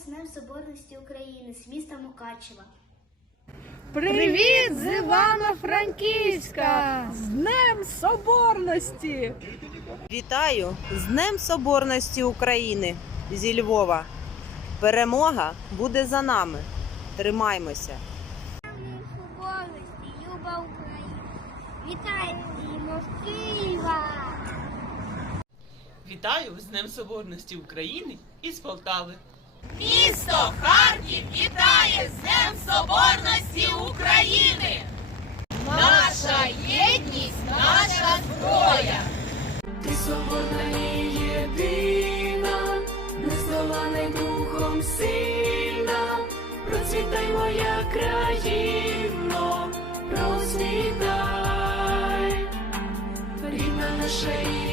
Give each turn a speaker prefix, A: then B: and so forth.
A: Днем Соборності України з міста Мукачева.
B: Привіт з Івано-Франківська! З Днем Соборності!
C: Вітаю з Днем Соборності України зі Львова. Перемога буде за нами. Тримаймося!
A: Днем Соборності, люба Україна! Вітаємо з Києва!
D: Вітаю з Днем Соборності України із Полтави.
E: Місто Харків вітає з Днем Соборності України! Наша єдність, наша зброя!
F: Ти соборна і єдина, нездолана духом сильна, процвітай, моя країно, процвітай, рідна наша